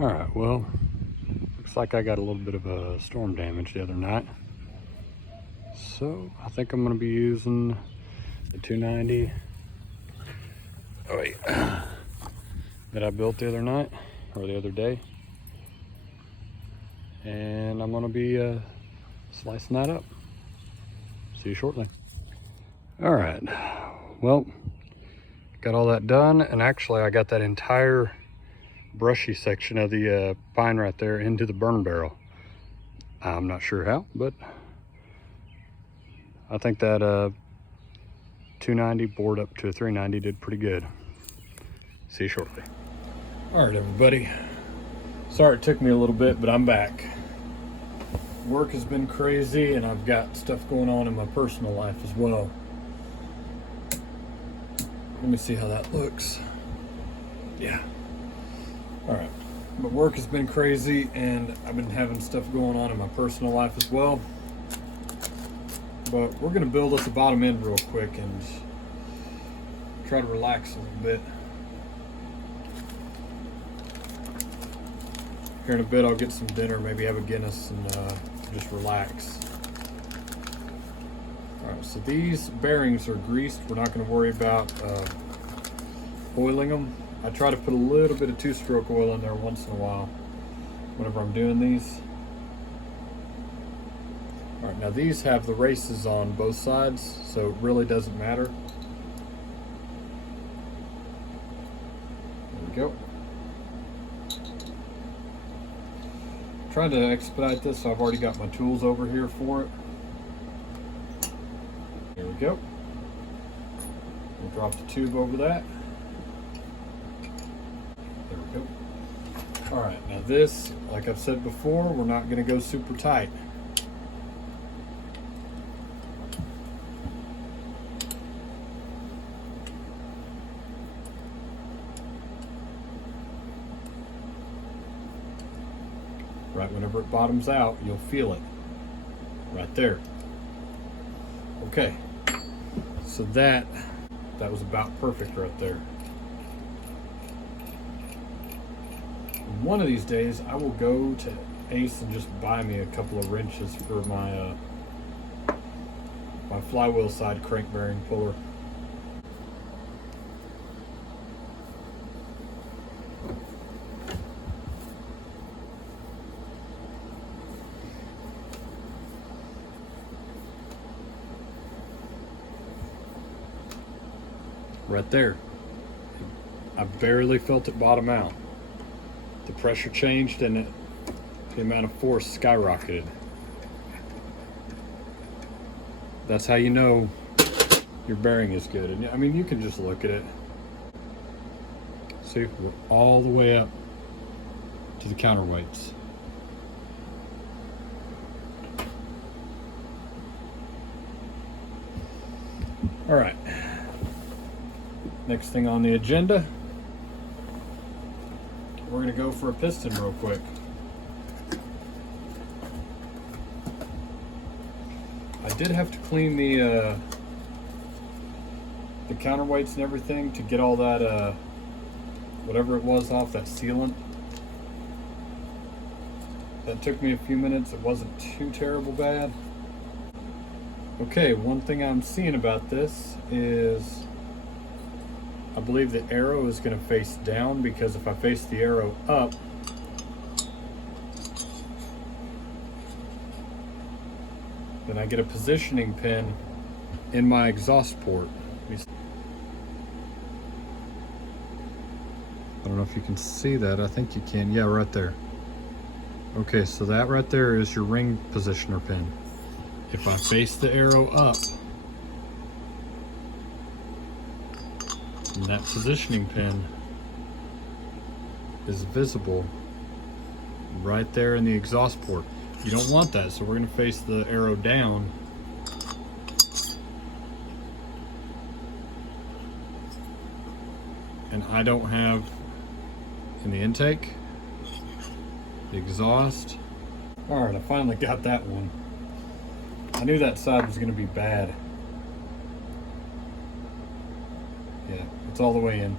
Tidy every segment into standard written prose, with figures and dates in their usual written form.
All right, well, looks like I got a little bit of a storm damage the other night. So I think I'm gonna be using the 290 that I built the other night, or the other day. And I'm gonna be slicing that up. See you shortly. All right, well, got all that done, and actually I got that entire brushy section of the pine right there into the burn barrel. I'm not sure how, but I think that 290 bored up to a 390 did pretty good. See you shortly. All right, everybody. Sorry it took me a little bit, but I'm back. Work has been crazy, and I've got stuff going on in my personal life as well. Let me see how that looks. Yeah. All right. But work has been crazy, and I've been having stuff going on in my personal life as well. But we're going to build us a bottom end real quick and try to relax a little bit. Here in a bit I'll get some dinner, maybe have a Guinness, and just relax. Alright, so these bearings are greased. We're not going to worry about oiling them. I try to put a little bit of two-stroke oil in there once in a while whenever I'm doing these. Alright, now these have the races on both sides, so it really doesn't matter. There we go. Trying to expedite this, so I've already got my tools over here for it. Here we go. We'll drop the tube over that. There we go. All right, now this, like I've said before, we're not going to go super tight. Right whenever it bottoms out, you'll feel it right there. Okay, so that was about perfect right there. One of these days I will go to Ace and just buy me a couple of wrenches for my my flywheel side crank bearing puller. Right there. I barely felt it bottom out. The pressure changed and the amount of force skyrocketed. That's how you know your bearing is good. And I mean, you can just look at it. See, we're all the way up to the counterweights. All right. Next thing on the agenda, we're going to go for a piston real quick. I did have to clean the counterweights and everything to get all that whatever it was off, that sealant. That took me a few minutes. It wasn't too terrible bad. Okay, one thing I'm seeing about this is I believe the arrow is going to face down, because if I face the arrow up, then I get a positioning pin in my exhaust port. I don't know if you can see that. I think you can. Yeah, right there. Okay, so that right there is your ring positioner pin. If I face the arrow up, and that positioning pin is visible right there in the exhaust port. You don't want that, so we're going to face the arrow down. And I don't have in the intake, the exhaust. All right, I finally got that one. I knew that side was going to be bad. Yeah, it's all the way in.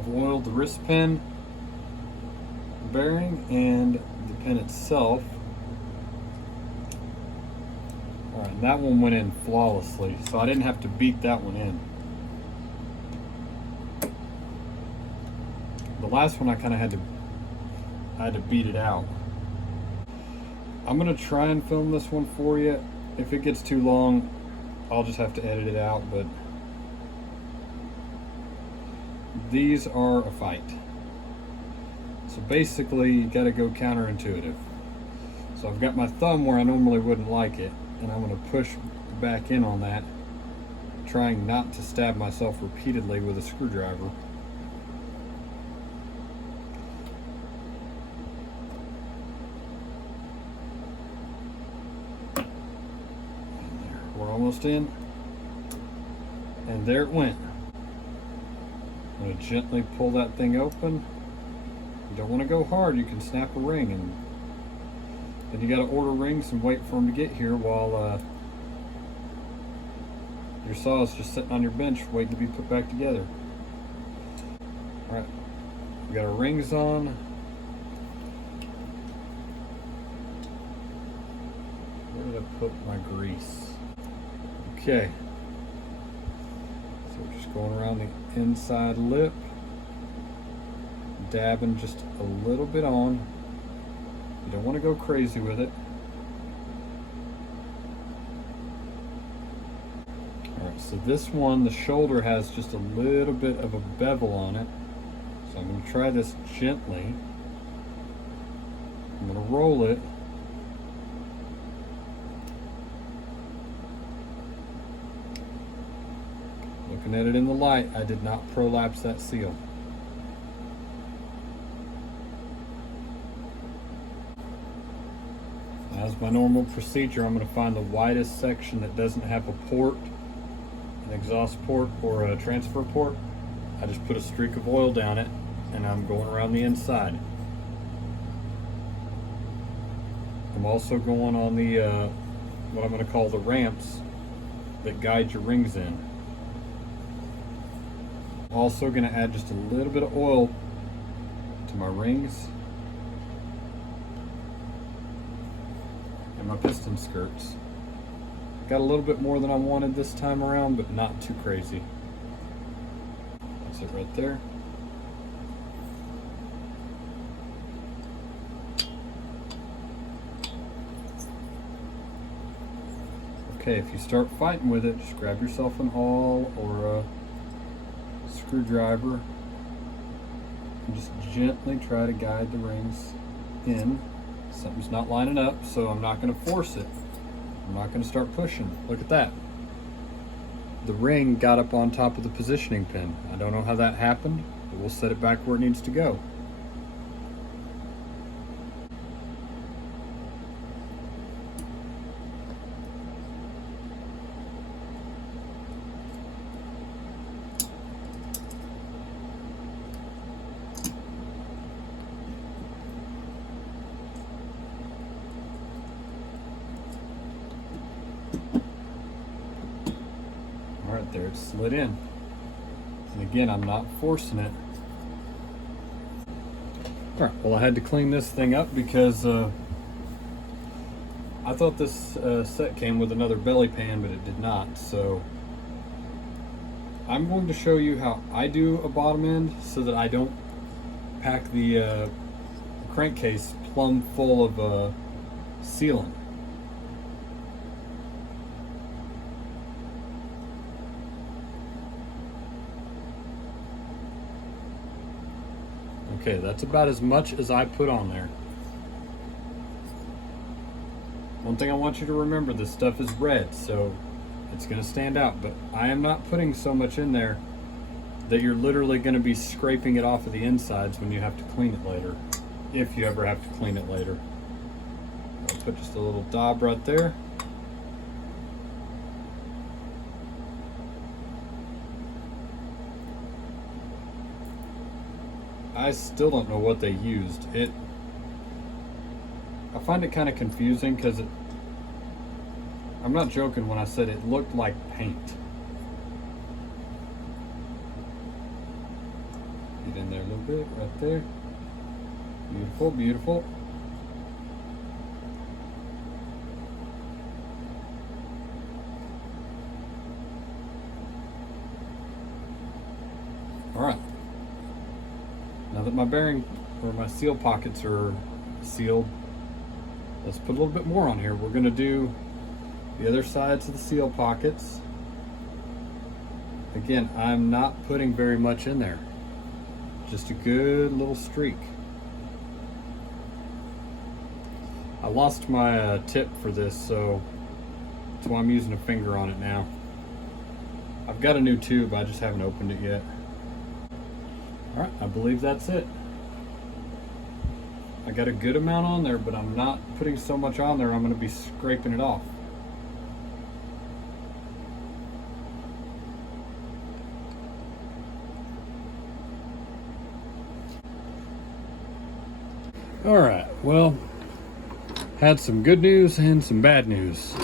I've oiled the wrist pin bearing and the pin itself. All right, and that one went in flawlessly, so I didn't have to beat that one in. The last one I kind of had to beat it out. I'm gonna try and film this one for you. If it gets too long, I'll just have to edit it out, but these are a fight. So basically, you gotta go counterintuitive. So I've got my thumb where I normally wouldn't like it, and I'm gonna push back in on that, trying not to stab myself repeatedly with a screwdriver. We're almost in, and there it went. I'm going to gently pull that thing open. You don't want to go hard, you can snap a ring, and then you got to order rings and wait for them to get here while your saw is just sitting on your bench waiting to be put back together. Alright, we got our rings on. Where did I put my grease? Okay, so we're just going around the inside lip, dabbing just a little bit on. You don't want to go crazy with it. Alright, so this one, the shoulder has just a little bit of a bevel on it. So I'm going to try this gently. I'm going to roll it. Looking at it in the light, I did not prolapse that seal. As my normal procedure, I'm going to find the widest section that doesn't have a port, an exhaust port or a transfer port. I just put a streak of oil down it, and I'm going around the inside. I'm also going on the what I'm going to call the ramps that guide your rings in. Also going to add just a little bit of oil to my rings and my piston skirts. Got a little bit more than I wanted this time around, but not too crazy. That's it right there. Okay, if you start fighting with it, just grab yourself an awl or a screwdriver and just gently try to guide the rings in. Something's not lining up, so I'm not going to force it. I'm not going to start pushing. Look at that. The ring got up on top of the positioning pin. I don't know how that happened, but we'll set it back where it needs to go. Alright, there, it's slid in. And again, I'm not forcing it. Alright, well, I had to clean this thing up because I thought this set came with another belly pan, but it did not. So I'm going to show you how I do a bottom end so that I don't pack the crankcase plumb full of sealant. Okay, that's about as much as I put on there. One thing I want you to remember, this stuff is red, so it's going to stand out, but I am not putting so much in there that you're literally going to be scraping it off of the insides when you have to clean it later, if you ever have to clean it later. I'll put just a little daub right there. I still don't know what they used. I find it kind of confusing because I'm not joking when I said it looked like paint. Get in there a little bit, right there. Beautiful, beautiful. All right. Now that my bearing or my seal pockets are sealed, let's put a little bit more on here. We're gonna do the other sides of the seal pockets. Again, I'm not putting very much in there. Just a good little streak. I lost my tip for this, so that's why I'm using a finger on it now. I've got a new tube, I just haven't opened it yet. All right, I believe that's it. I got a good amount on there, but I'm not putting so much on there, I'm gonna be scraping it off. All right, well, had some good news and some bad news.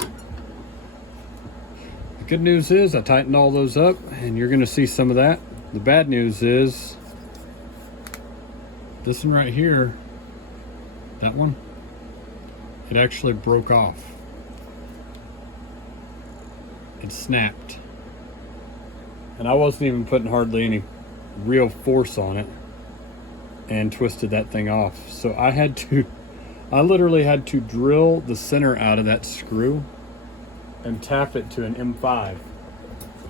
The good news is I tightened all those up, and you're gonna see some of that. The bad news is this one right here, that one, it actually broke off. It snapped. And I wasn't even putting hardly any real force on it and twisted that thing off. So I literally had to drill the center out of that screw and tap it to an M5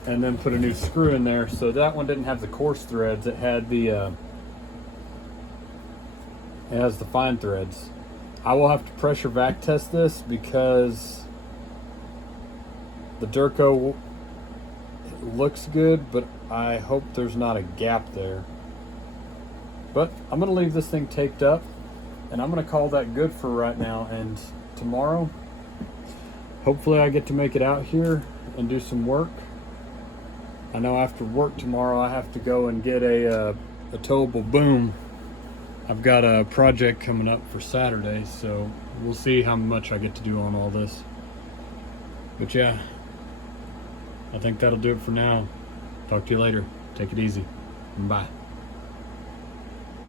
and then put a new screw in there. So that one didn't have the coarse threads, it had the it has the fine threads. I will have to pressure vac test this because the Durco looks good, but I hope there's not a gap there. But I'm gonna leave this thing taped up, and I'm gonna call that good for right now. And tomorrow, hopefully I get to make it out here and do some work. I know after work tomorrow I have to go and get a towable boom. I've got a project coming up for Saturday, so we'll see how much I get to do on all this. But yeah, I think that'll do it for now. Talk to you later. Take it easy. Bye.